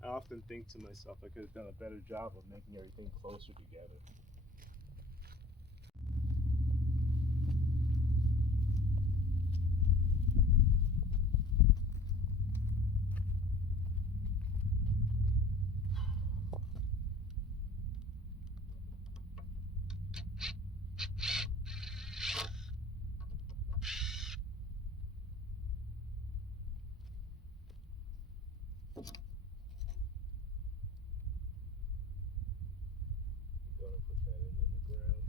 I often think to myself I could have done a better job of making everything closer together. I'm gonna put that in the ground.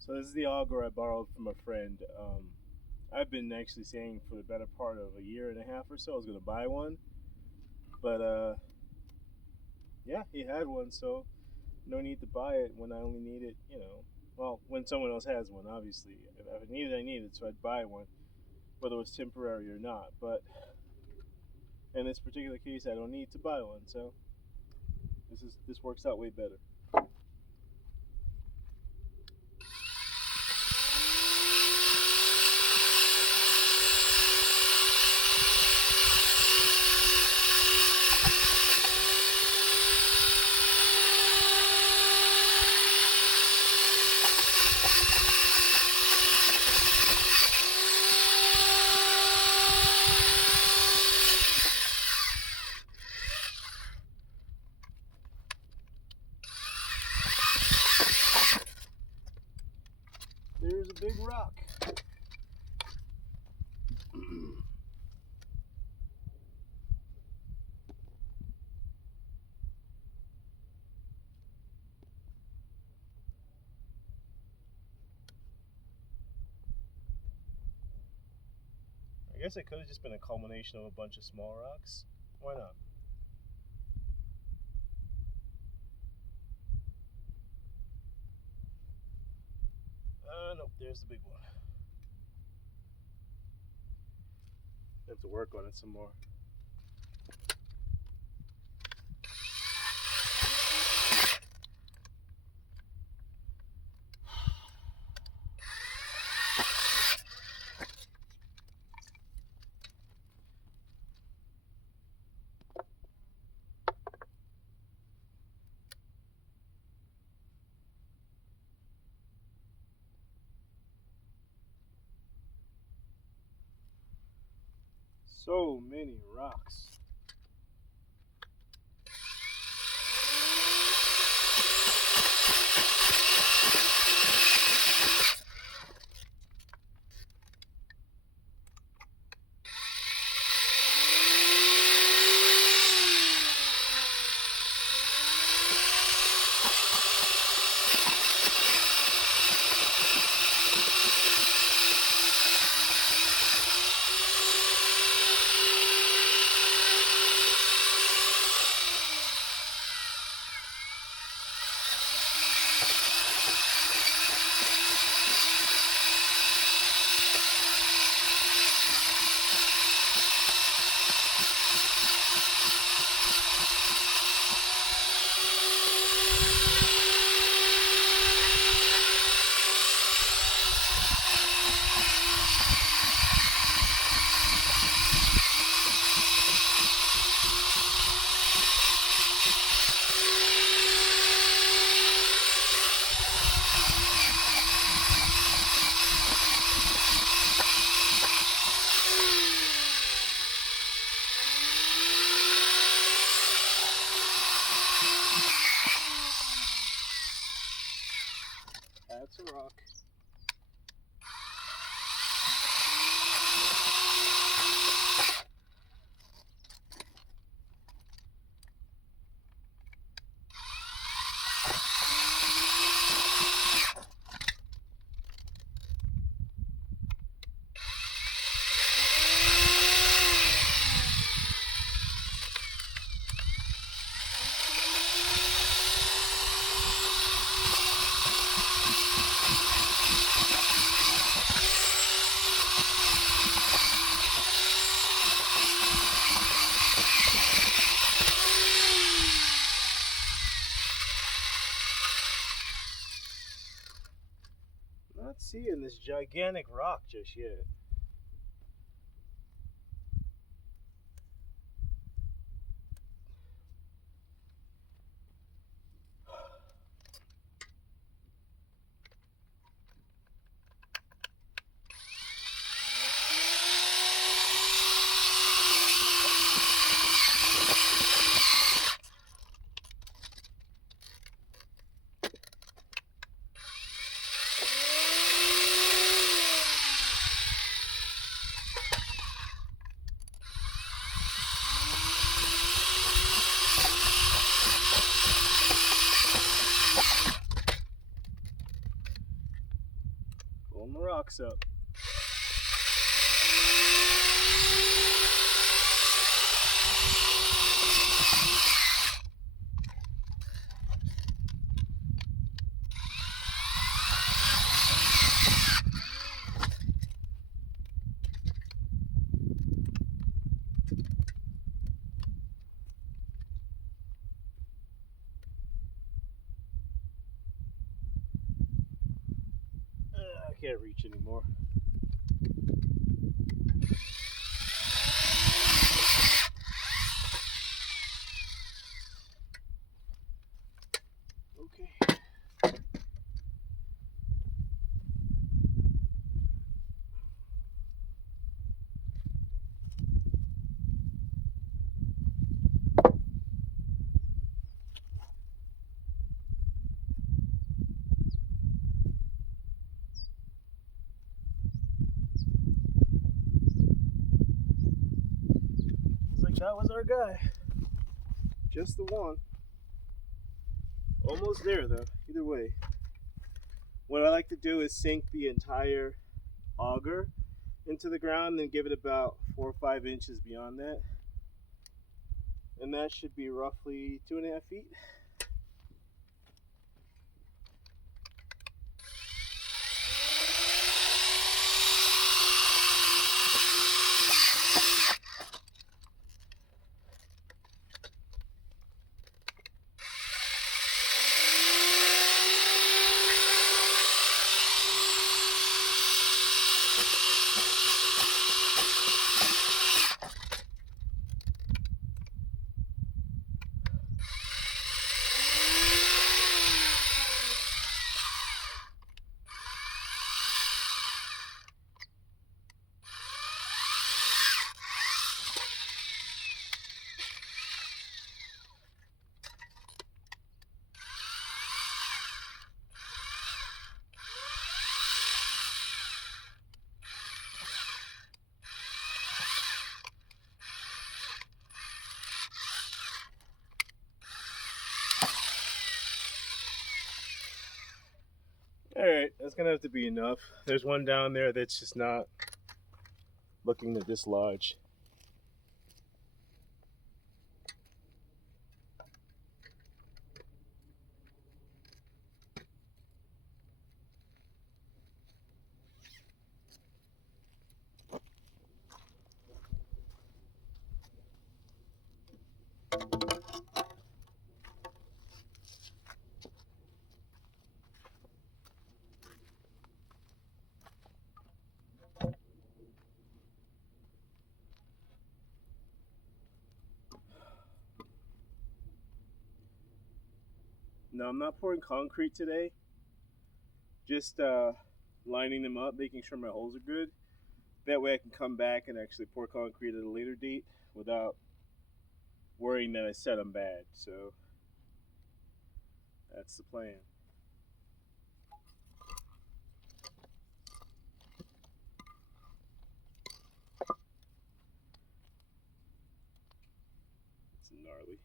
So this is the auger I borrowed from a friend. I've been actually saying for the better part of a year and a half or so I was gonna buy one, but yeah, he had one, so no need to buy it when I only need it. Well, when someone else has one, obviously. If I need it, I need it, so I'd buy one, whether it's temporary or not. But in this particular case, I don't need to buy one, so this works out way better. There's a big rock. I guess it could have just been a culmination of a bunch of small rocks. Why not? Nope, there's the big one. I have to work on it some more. So many rocks. That's a rock. not seeing this gigantic rock just yet. Pulling the rocks up. I can't reach anymore. Okay. Looks like that was our guy. Just the one. Almost there though, either way. What I like to do is sink the entire auger into the ground and give it about 4 or 5 inches beyond that. And that should be roughly 2.5 feet. Alright, that's gonna have to be enough. There's one down there that's just not looking to dislodge. No, I'm not pouring concrete today. Just lining them up, making sure my holes are good. That way I can come back and actually pour concrete at a later date without worrying that I set them bad. So that's the plan. It's gnarly.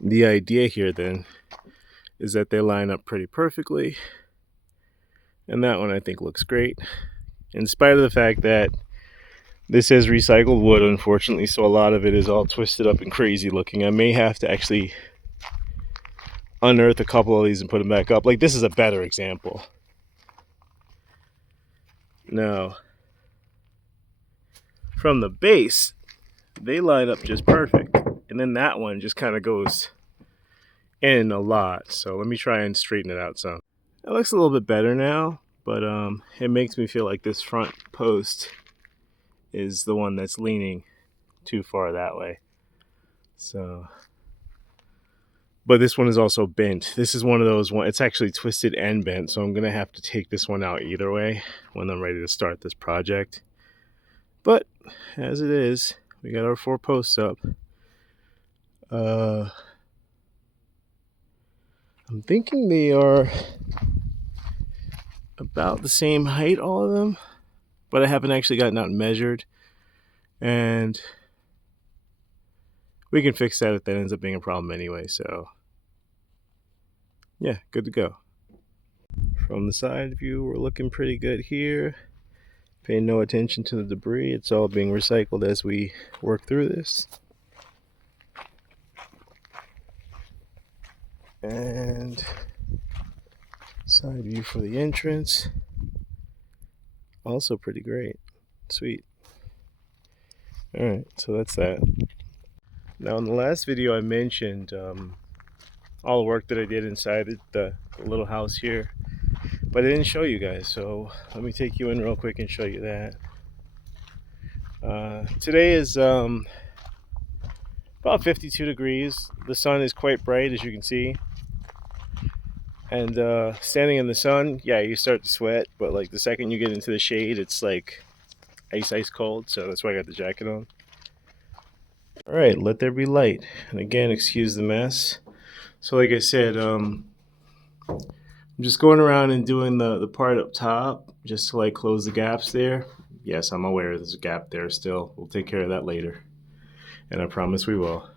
The idea here then is that they line up pretty perfectly, and that one I think looks great, in spite of the fact that this is recycled wood, unfortunately, so a lot of it is all twisted up and crazy looking. I may have to actually unearth a couple of these and put them back up. Like, this is a better example. Now, from the base, they line up just perfect, and then that one just kind of goes in a lot. So let me try and straighten it out some. It looks a little bit better now, but it makes me feel like this front post is the one that's leaning too far that way. So, but this one is also bent. This is one of those one. It's actually twisted and bent, so I'm gonna have to take this one out either way when I'm ready to start this project. But as it is, we got our 4 posts up. I'm thinking they are about the same height, all of them, but I haven't actually gotten out and measured, and we can fix that if that ends up being a problem anyway. So yeah, good to go. From the side view, we're looking pretty good here. Paying no attention to the debris. It's all being recycled as we work through this. And side view for the entrance. Also pretty great. Sweet. Alright, so that's that. Now in the last video I mentioned all the work that I did inside the little house here, but I didn't show you guys, so let me take you in real quick and show you that. Today is about 52 degrees. The sun is quite bright, as you can see, and standing in the sun, yeah, you start to sweat, but like the second you get into the shade, it's like ice cold, so that's why I got the jacket on. Alright, let there be light. And again, excuse the mess. So like I said, I'm just going around and doing the part up top just to like close the gaps there. Yes, I'm aware there's a gap there still. We'll take care of that later, and I promise we will.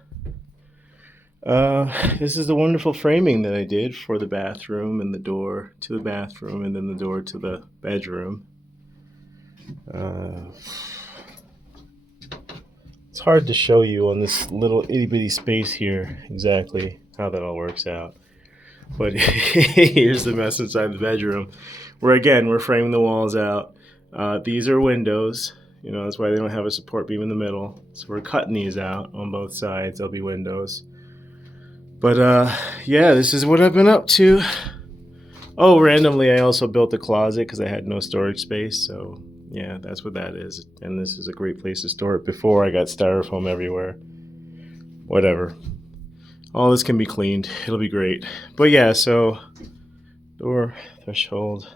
This is the wonderful framing that I did for the bathroom and the door to the bathroom and then the door to the bedroom. It's hard to show you on this little itty bitty space here exactly how that all works out. But here's the mess inside the bedroom, where again, we're framing the walls out. These are windows, you know, that's why they don't have a support beam in the middle. So we're cutting these out on both sides, they'll be windows. But yeah, this is what I've been up to. Oh, randomly I also built a closet because I had no storage space, so yeah, that's what that is. And this is a great place to store it. Before I got styrofoam everywhere. Whatever. All this can be cleaned. It'll be great. But yeah, so door, threshold.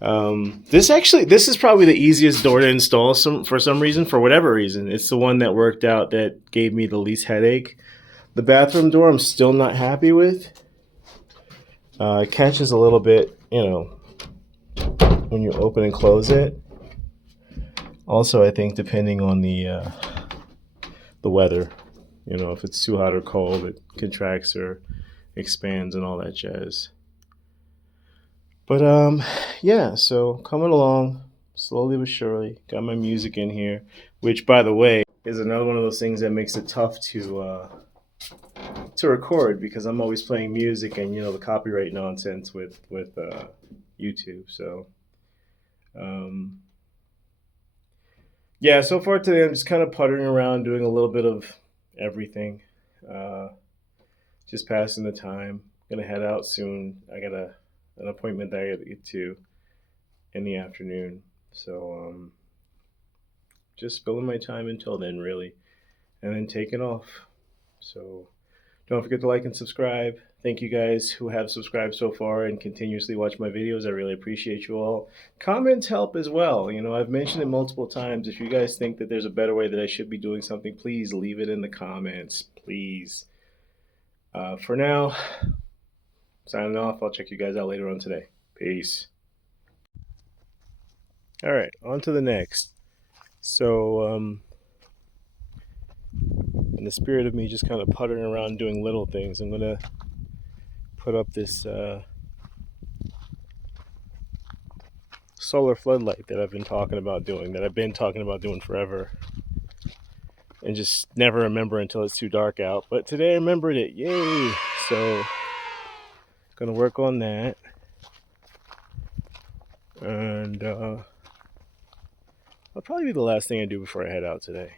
This is probably the easiest door to install for some reason, for whatever reason. It's the one that worked out that gave me the least headache. The bathroom door I'm still not happy with. It catches a little bit, you know, when you open and close it. Also, I think depending on the weather, you know, if it's too hot or cold, it contracts or expands and all that jazz. But yeah, so coming along slowly but surely. Got my music in here, which, by the way, is another one of those things that makes it tough to record, because I'm always playing music and, you know, the copyright nonsense with YouTube. So yeah, so far today I'm just kind of puttering around doing a little bit of everything, just passing the time. Gonna head out soon. I got an appointment that I gotta get to in the afternoon, so just filling my time until then, really, and then taking off. So don't forget to like and subscribe. Thank you guys who have subscribed so far and continuously watch my videos. I really appreciate you all. Comments help as well. You know, I've mentioned it multiple times. If you guys think that there's a better way that I should be doing something, please leave it in the comments, please. For now, signing off. I'll check you guys out later on today. Peace. All right, on to the next. So in the spirit of me just kind of puttering around doing little things, I'm gonna put up this solar floodlight that I've been talking about doing forever, and just never remember until it's too dark out. But today I remembered it. Yay! So gonna work on that, and that'll probably be the last thing I do before I head out today.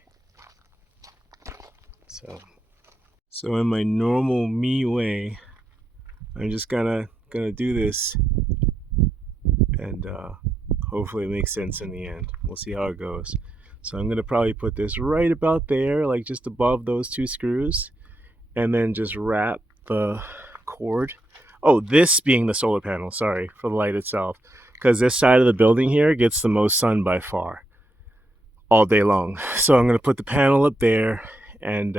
So in my normal me way, I'm just gonna do this, and hopefully it makes sense in the end. We'll see how it goes. So I'm gonna probably put this right about there, like just above those two screws, and then just wrap the cord. Oh, this being the solar panel, sorry, for the light itself, because this side of the building here gets the most sun by far all day long. So I'm gonna put the panel up there and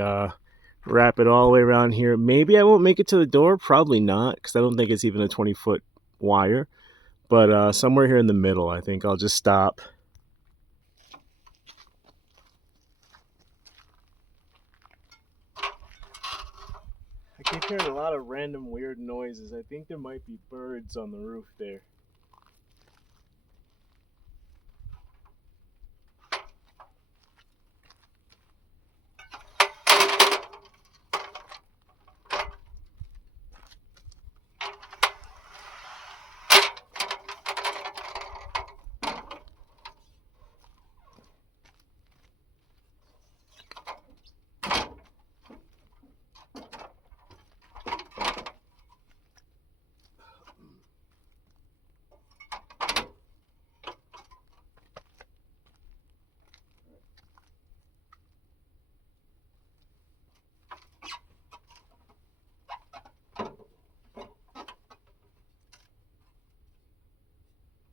wrap it all the way around here. Maybe I won't make it to the door, probably not, because I don't think it's even a 20-foot wire. But somewhere here in the middle, I think I'll just stop. I keep hearing a lot of random weird noises. I think there might be birds on the roof there.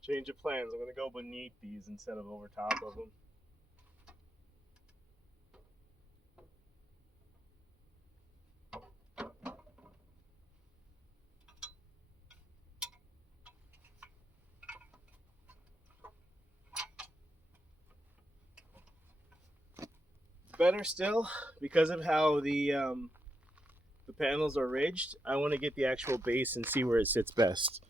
Change of plans. I'm gonna go beneath these instead of over top of them. Better still, because of how the panels are ridged, I want to get the actual base and see where it sits best.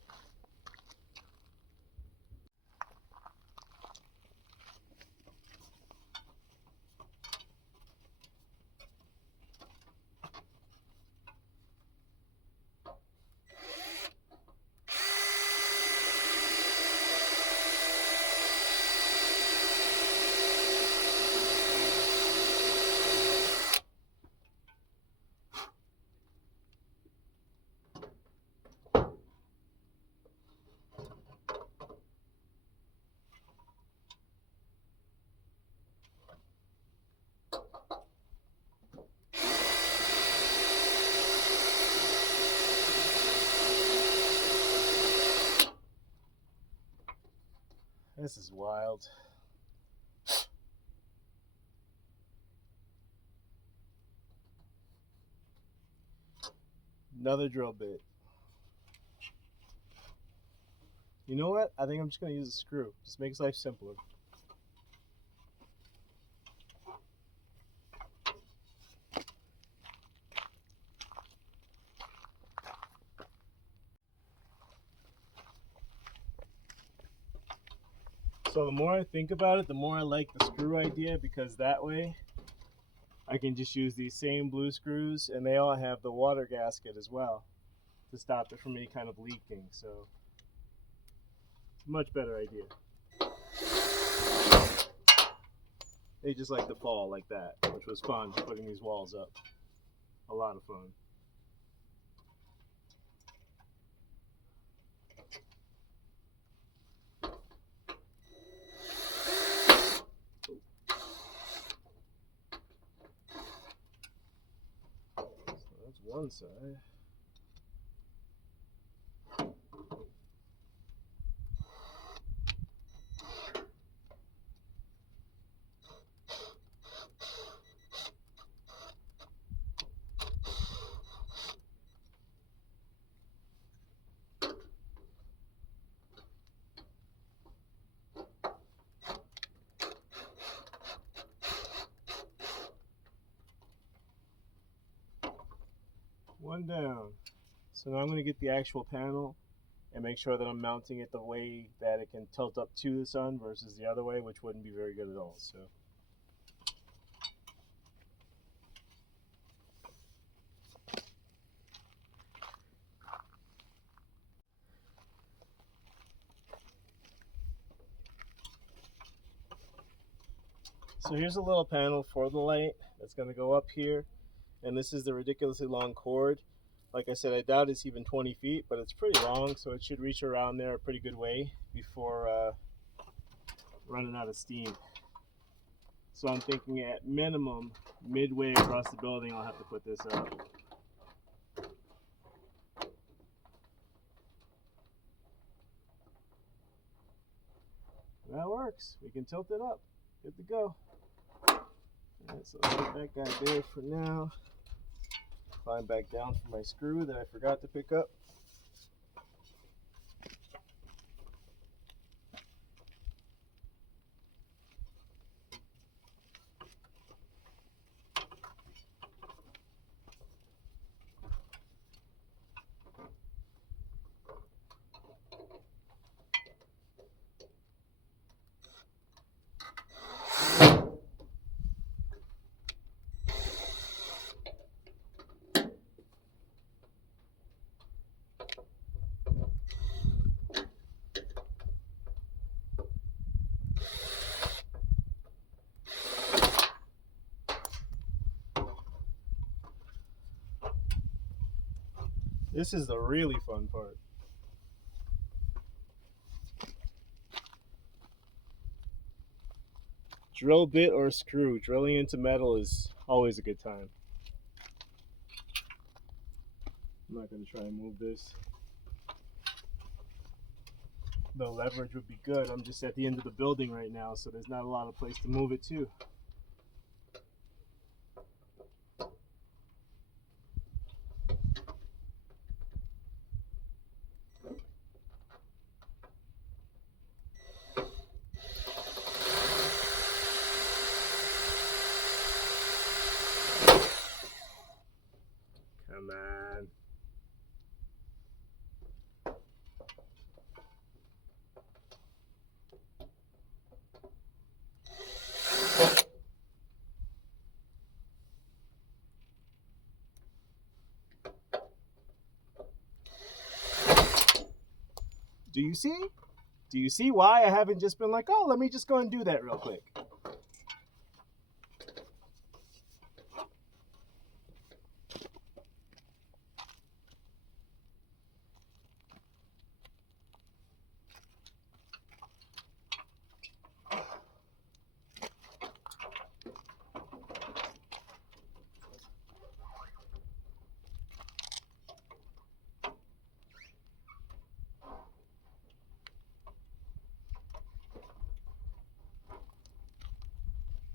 This is wild. Another drill bit. You know what? I think I'm just going to use a screw. Just makes life simpler. So the more I think about it, the more I like the screw idea, because that way I can just use these same blue screws, and they all have the water gasket as well to stop it from any kind of leaking. So it's a much better idea. They just like to fall like that, which was fun, putting these walls up. A lot of fun. So that's one side. One down. So now I'm going to get the actual panel and make sure that I'm mounting it the way that it can tilt up to the sun versus the other way, which wouldn't be very good at all. So here's a little panel for the light that's going to go up here, and this is the ridiculously long cord. Like I said, I doubt it's even 20 feet, but it's pretty long, so it should reach around there a pretty good way before running out of steam. So I'm thinking at minimum, midway across the building, I'll have to put this up. That works. We can tilt it up. Good to go. Alright, so I'll put that guy there for now. Climb back down for my screw that I forgot to pick up. This is the really fun part. Drill bit or screw, drilling into metal is always a good time. I'm not going to try and move this. The leverage would be good. I'm just at the end of the building right now, so there's not a lot of place to move it to. Come on. Do you see? Do you see why I haven't just been like, oh, let me just go and do that real quick?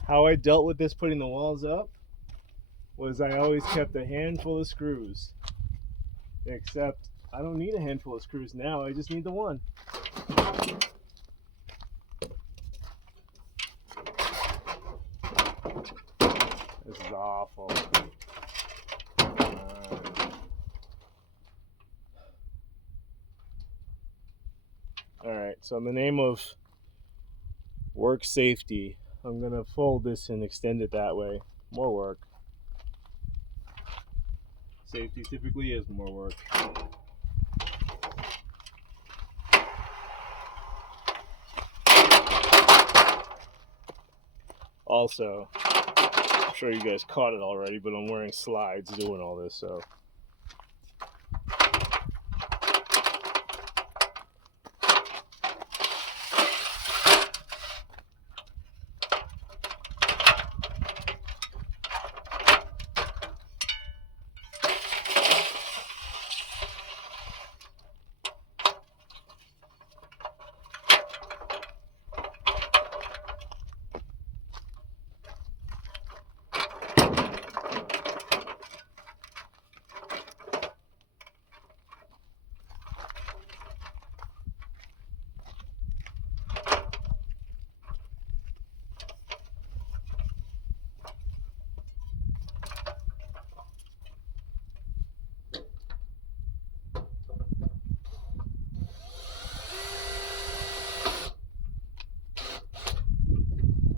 How I dealt with this putting the walls up was I always kept a handful of screws. Except I don't need a handful of screws now, I just need the one. This is awful. Alright, so in the name of work safety, I'm going to fold this and extend it that way. More work. Safety typically is more work. Also, I'm sure you guys caught it already, but I'm wearing slides doing all this, so.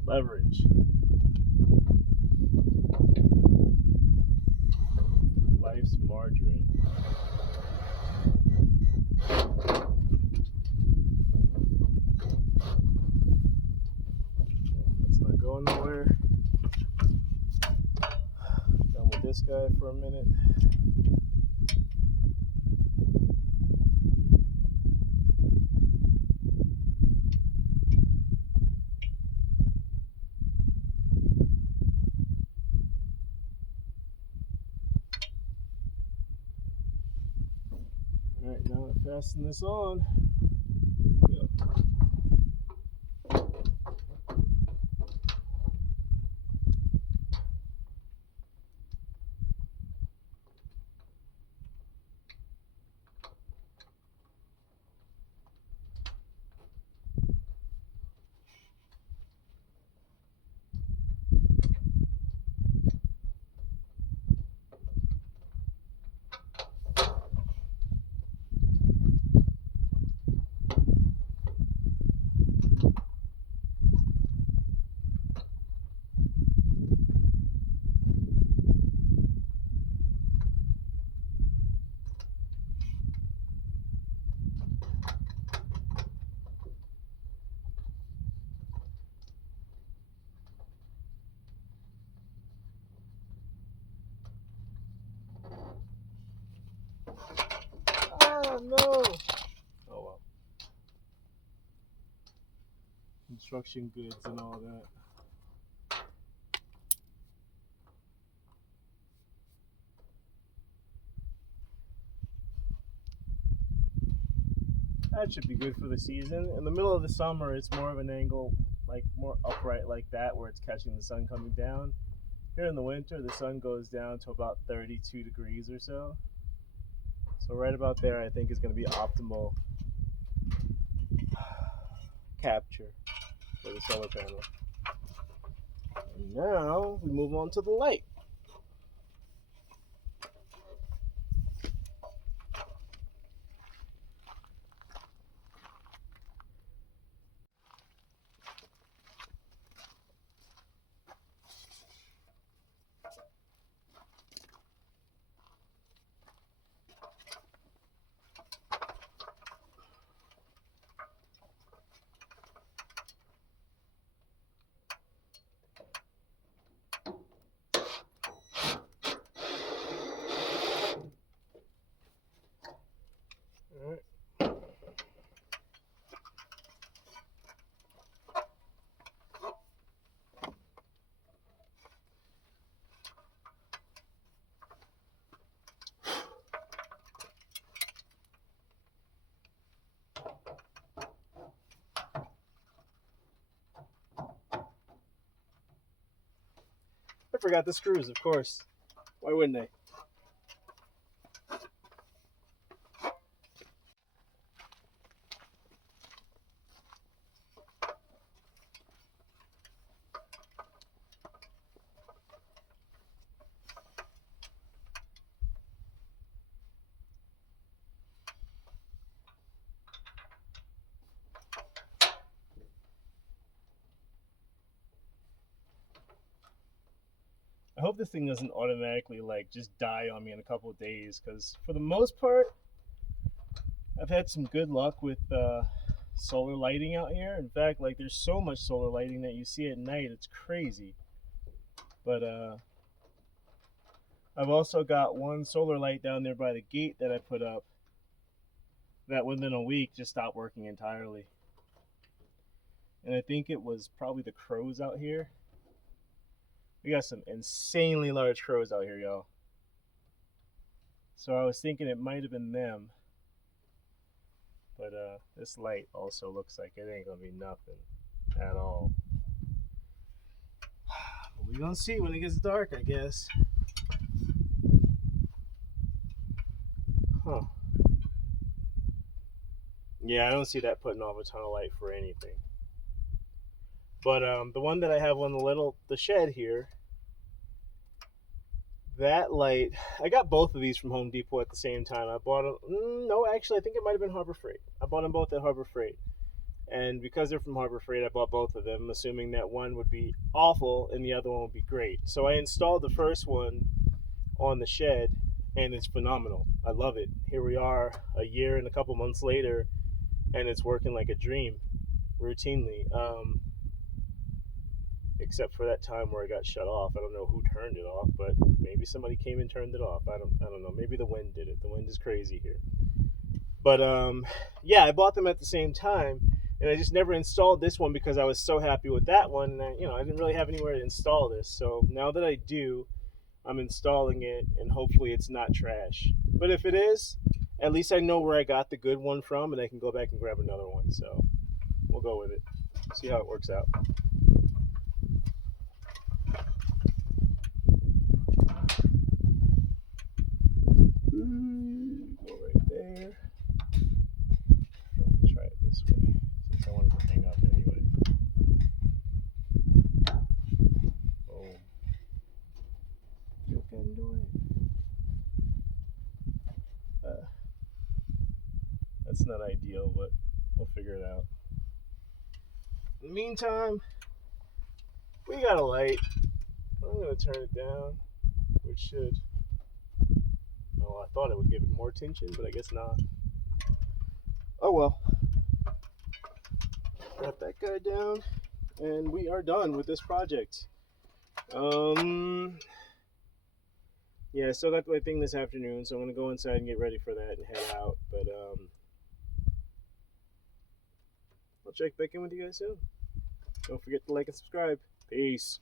Leverage. Life's margarine. It's not going nowhere. Done with this guy for a minute. Alright, now I fasten this on. Yep. No! Oh well. Construction goods and all that. That should be good for the season. In the middle of the summer, it's more of an angle, like more upright like that, where it's catching the sun coming down. Here in the winter, the sun goes down to about 32 degrees or so. So right about there, I think, is going to be optimal capture for the solar panel. And now we move on to the light. I forgot the screws, of course. Why wouldn't I? I hope this thing doesn't automatically like just die on me in a couple of days, because for the most part, I've had some good luck with solar lighting out here. In fact, like there's so much solar lighting that you see at night, it's crazy. But I've also got one solar light down there by the gate that I put up that within a week just stopped working entirely. And I think it was probably the crows out here. We got some insanely large crows out here, y'all. So I was thinking it might have been them. But this light also looks like it ain't gonna be nothing at all. But we gonna see when it gets dark, I guess. Huh. Yeah, I don't see that putting off a ton of light for anything. But the one that I have on the shed here, that light, I got both of these from Home Depot at the same time. I bought them, no, actually, I think it might have been Harbor Freight. I bought them both at Harbor Freight. And because they're from Harbor Freight, I bought both of them, assuming that one would be awful and the other one would be great. So I installed the first one on the shed, and it's phenomenal. I love it. Here we are a year and a couple months later, and it's working like a dream routinely. Except for that time where it got shut off. I don't know who turned it off, but maybe somebody came and turned it off. I don't know. Maybe the wind did it. The wind is crazy here. But yeah, I bought them at the same time, and I just never installed this one because I was so happy with that one. And I didn't really have anywhere to install this. So now that I do, I'm installing it, and hopefully it's not trash. But if it is, at least I know where I got the good one from, and I can go back and grab another one. So we'll go with it. See how it works out. Go right there. I'll try it this way since I wanted to hang up anyway. Boom. You can do it. That's not ideal, but we'll figure it out. In the meantime, we got a light. I'm gonna turn it down, which should. Well, I thought it would give it more attention, but I guess not. Oh well. Wrap that guy down, and we are done with this project. Yeah, I still got my thing this afternoon, so I'm gonna go inside and get ready for that and head out. But I'll check back in with you guys soon. Don't forget to like and subscribe. Peace.